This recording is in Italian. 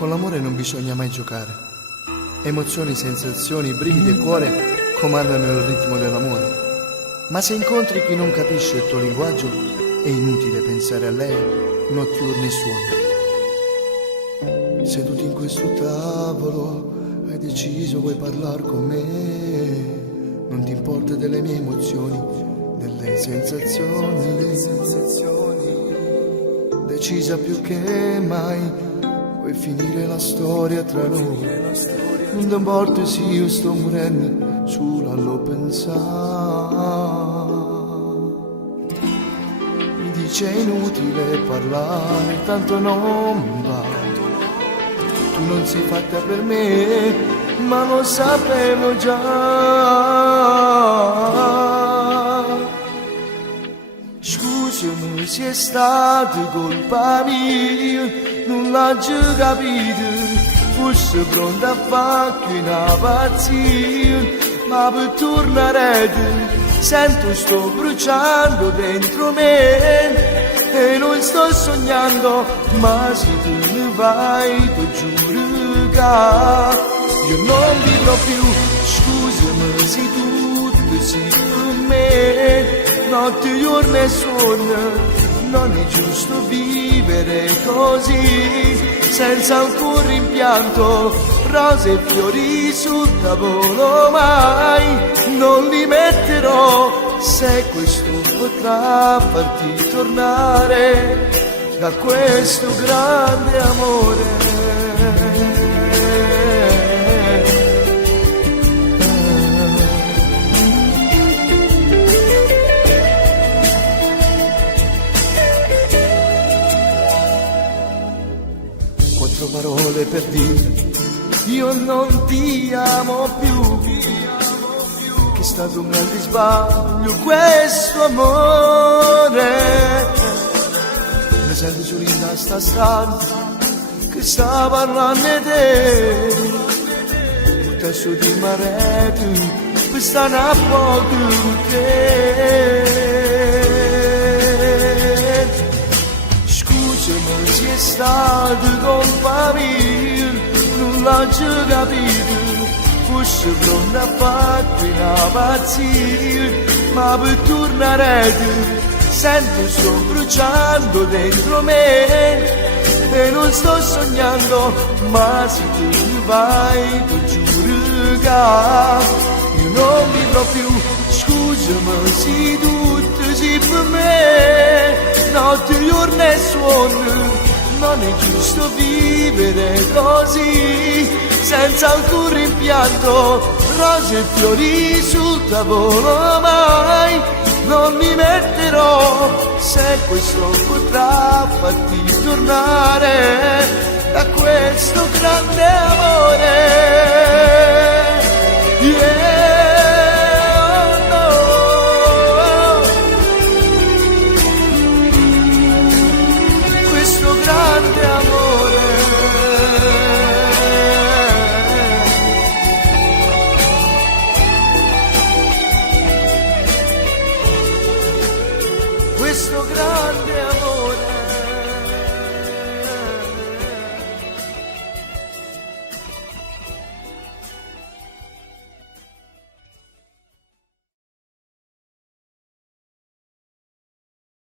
Con l'amore non bisogna mai giocare. Emozioni, sensazioni, brividi e cuore comandano il ritmo dell'amore. Ma se incontri chi non capisce il tuo linguaggio, è inutile pensare a lei, notturni suoni. Seduti in questo tavolo, hai deciso, vuoi parlare con me. Non ti importa delle mie emozioni, delle sensazioni. Decisa più che mai, vuoi finire la storia tra noi. Non ti importa se io sto morendo, solo allo pensare. Mi dice è inutile parlare, tanto non va. Tu non sei fatta per me, ma lo sapevo già. Scusami se è stata colpa mia, non l'ho già capito. Fosse pronta a farti una pazzia, ma per tornare sento sto bruciando dentro me e non sto sognando, ma se tu ne vai ti giuro che io non vivrò più. Scusami se tutto sei per me, notte, giorno e sonno. Non è giusto vivere così, senza alcun rimpianto. Rose e fiori sul tavolo mai non li metterò, se questo potrà farti tornare da questo grande amore. Quattro parole per dire io non ti amo più, che è stato un grande sbaglio questo amore. Mi sento solo in questa stanza che sta parlando di te, un testo di mare tu, questa è una poco te. Scusami se è stato colpa mia, non l'ho già capito. Fosse pronta a farti una pazzia, ma per tornare sento sto bruciando dentro me e non sto sognando, ma se tu ne vai ti giuro che io non vivrò più. Scusami se tutto sei per me, notte, giorno e sonno. Non è giusto vivere così, senza alcun rimpianto. Rose e fiori sul tavolo mai non li metterò, se questo potrà farti tornare da questo grande amore. Grande amore, questo grande amore.